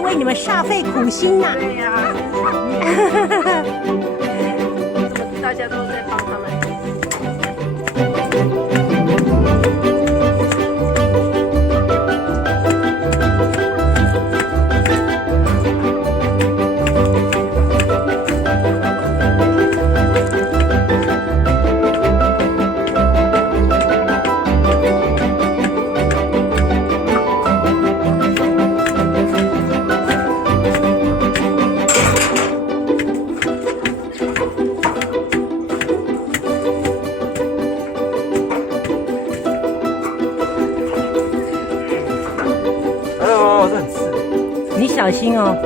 为你们煞费苦心呐！对呀，大家都在帮他们。你小心哦。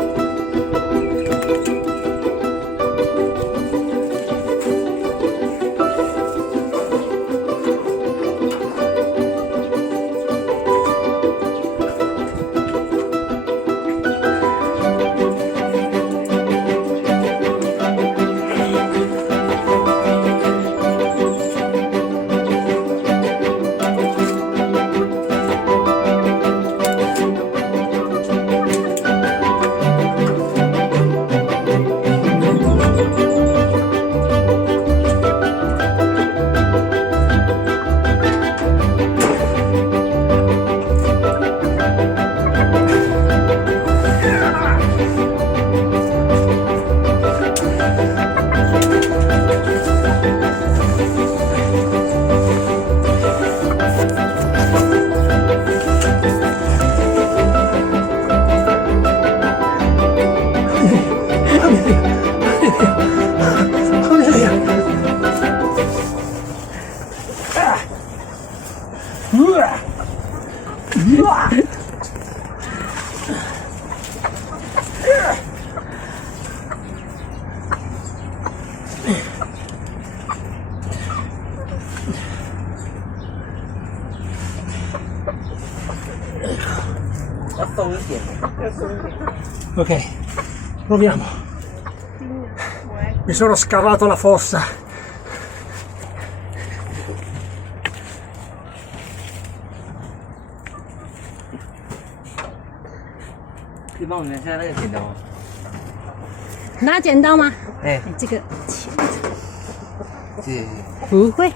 要松一点，要松一点。Ok, proviamo. Mi sono scavato la fossa. 可以帮我拿下那个剪刀吗？拿剪刀吗？哎，你这个谢谢。不会。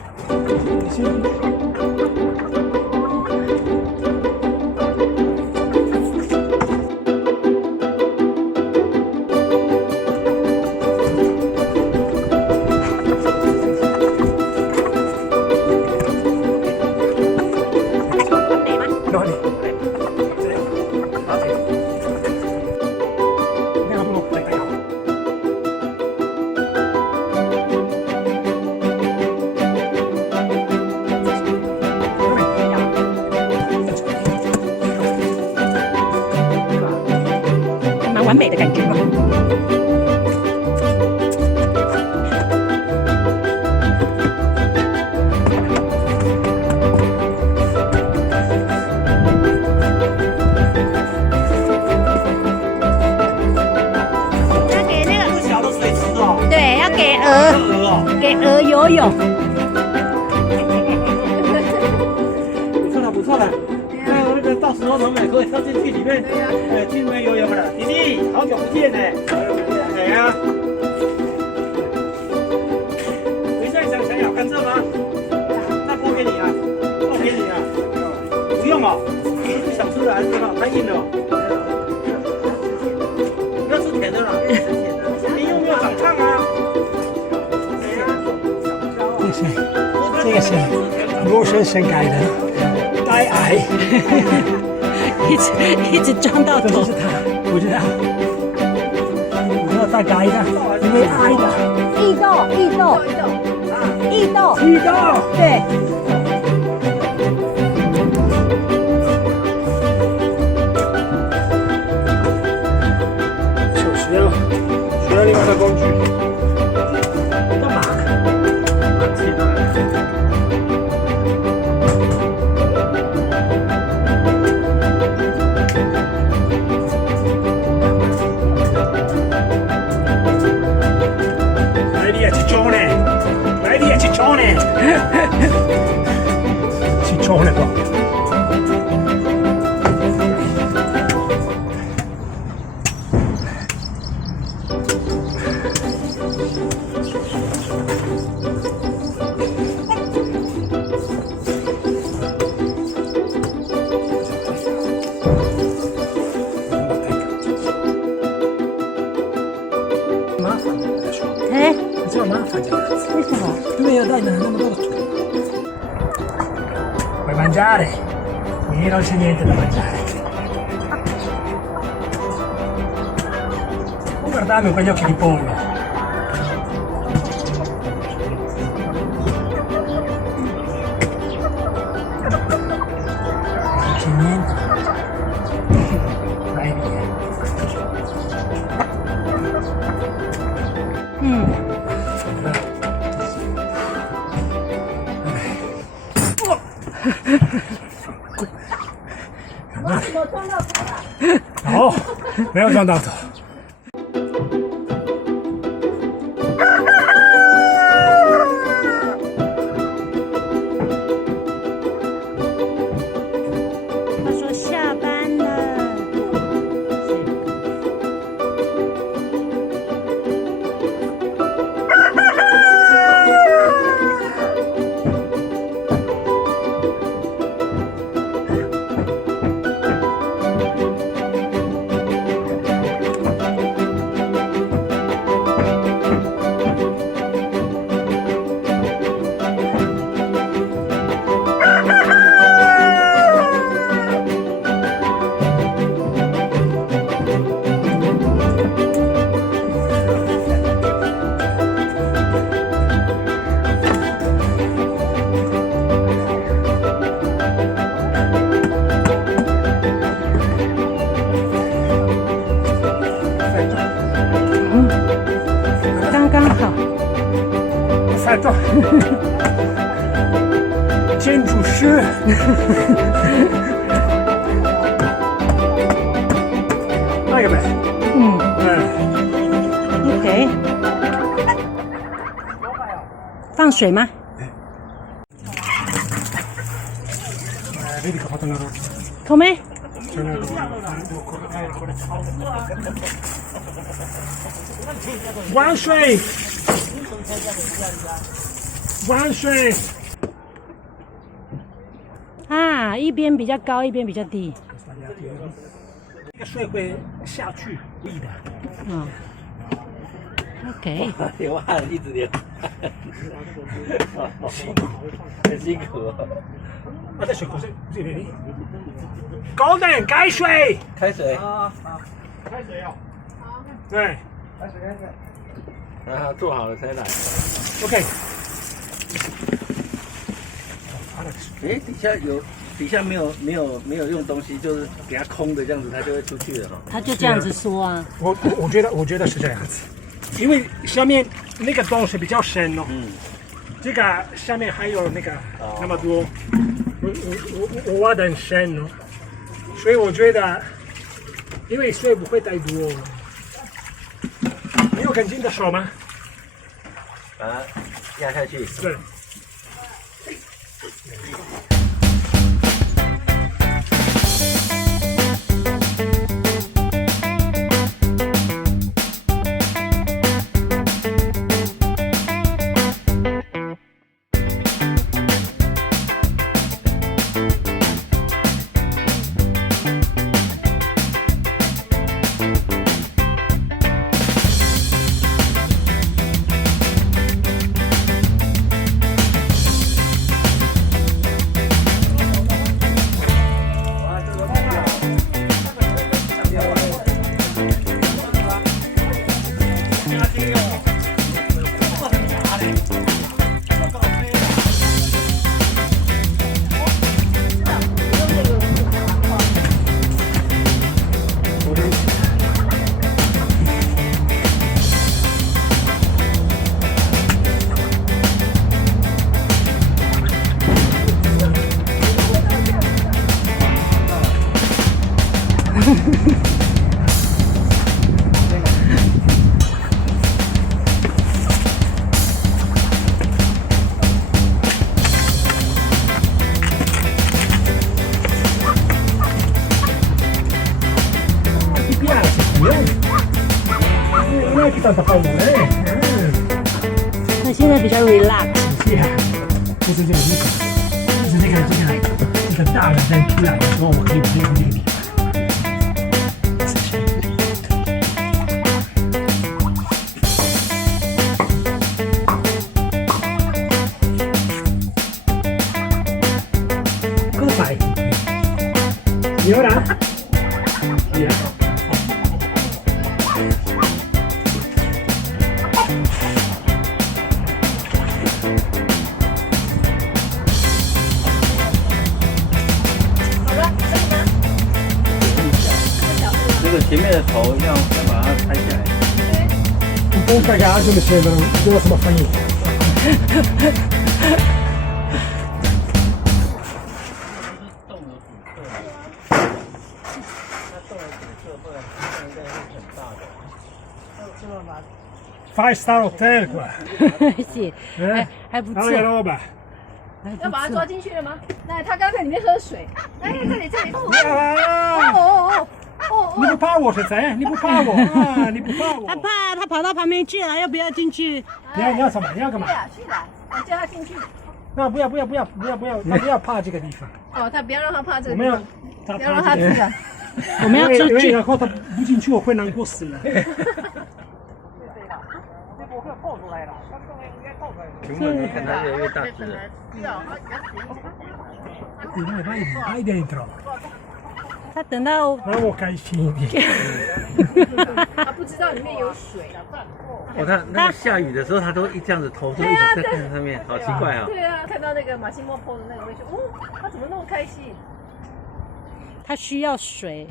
完美的感觉吧。要给那个小的水池哦。对，要给鹅，给鹅游泳。不错了，不错了。那个到时候我们也可以跳进去里面，去里面游泳了。弟弟，好久不见呢。对呀。你现在想要甘蔗吗？那剥给你啊，剥给你啊。不用哦，不想吃的还是吧，太硬了。要吃甜的啦，你有没有长胖啊？这个是罗先生盖的，带矮，一直撞到头这是。他，不知道。我说带盖的，因为矮的。异豆，异豆，异豆，知道。对。就需要另外的工具。干嘛？来你也ciccione，来你也ciccione，ciccione qua。麻烦的来说，哎，比较麻烦这样子，为什么？因为要带着那么多的土。Vuoi mangiare? Qui non c'è niente da mangiare. Non guardarmi con quegli occhi di pollo. Non c'è niente. Vai via. 嗯，好，没有撞到头。他说下班了。刚刚好。赛道，建筑师。那个呗，嗯嗯， ，OK。放水吗？ vedi che ho fatto una rotta. Come? C'è una rotta. One shui! One shui! 啊，一边比较高，一边比较低。那个水会下去，力的。嗯。OK。流汗一直流汗，很辛苦。Adesso così vedi? Golden, 开水！开水。开水哦。对。啊，做好了才来。OK。哎，底下没有用东西，就是给它空的这样子，它就会出去了哈。他就这样子说啊。我觉得是这样子，因为下面那个洞是比较深哦。嗯。这个下面还有那个那么多，我挖得很深哦，所以我觉得，因为水不会太多。你有干净的手吗？把它压下去。对。Ti piace? Non è che tanta paura,那现在比较 relax。是啊，就是这个意思，就是这个大的灯出来的时候，我可以往那个地方。Cos'hai? E ora? Via.前面的头要把它拆下来。Un po' un cagaggio mi sembra, non devo fare niente. 5 star hotel qua. 是， Eh? 还不错。 Tanta roba. 要把它抓进去了吗？来，他刚才里面喝水。来，这里。啊！哦，你不怕我现在？你不怕我啊？你不怕我？他怕，他跑到旁边去了，要不要进去？你要什么？你要干嘛？去啦，我叫他进去。那不要，他不要怕这个地方。哦，他不要让他怕这个我们要地方，不要让他去啊。我们要出去。因为以后他不进去，我会难过死了。熊本你看它越来越大只了。Vai dentro. 他等到让我开心一点。他不知道里面有水。哦，它那个下雨的时候，它都这样子头都一直在看着上面，好奇怪啊！对啊，看到那个马西莫 PO 的那个微信，哦，他怎么那么开心？他需要水。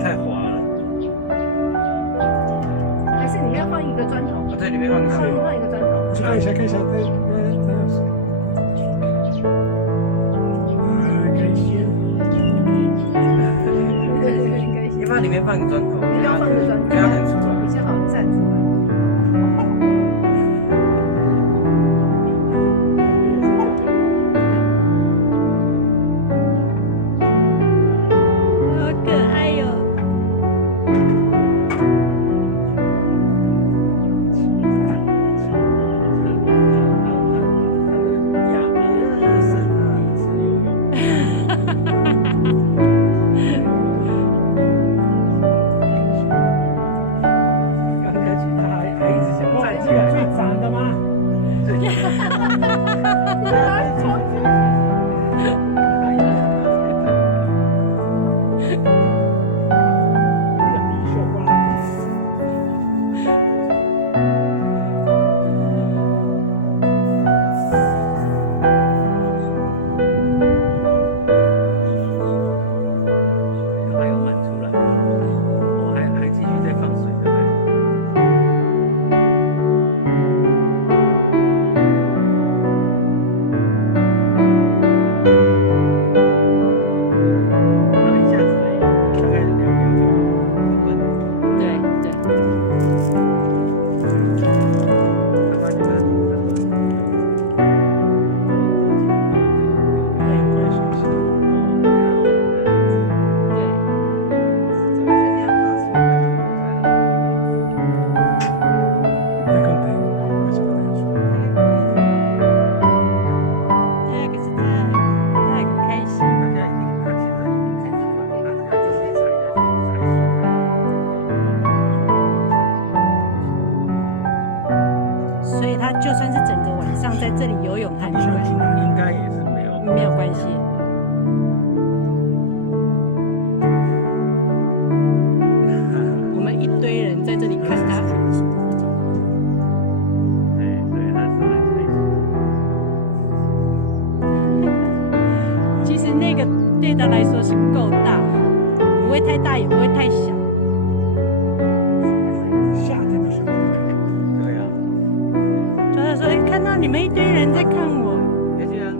太滑了。还是里面放一个砖头？在里面放个水。放一个砖头。看一下。开心。你放里面放一个砖头，你要放一个砖头，不要很出来。比较好站出来。好可爱哟！所以他就算是整个晚上在这里游泳，他也没关系，应该也是没有关系。我们一堆人在这里看他。对，他是很开心。其实那个对他来说是够大，不会太大，也不会太小。夏天的时候，对呀，就他说，哎，看到你们一堆人在看我。那这样。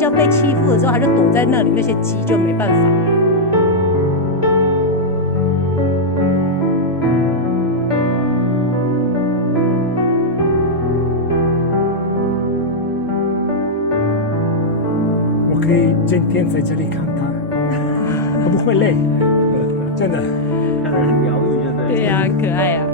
要被欺负的时候，他就躲在那里，那些鸡就没办法。我可以整天在这里看它，我不会累，真的。看着很疗愈，就对。对呀，很可爱呀。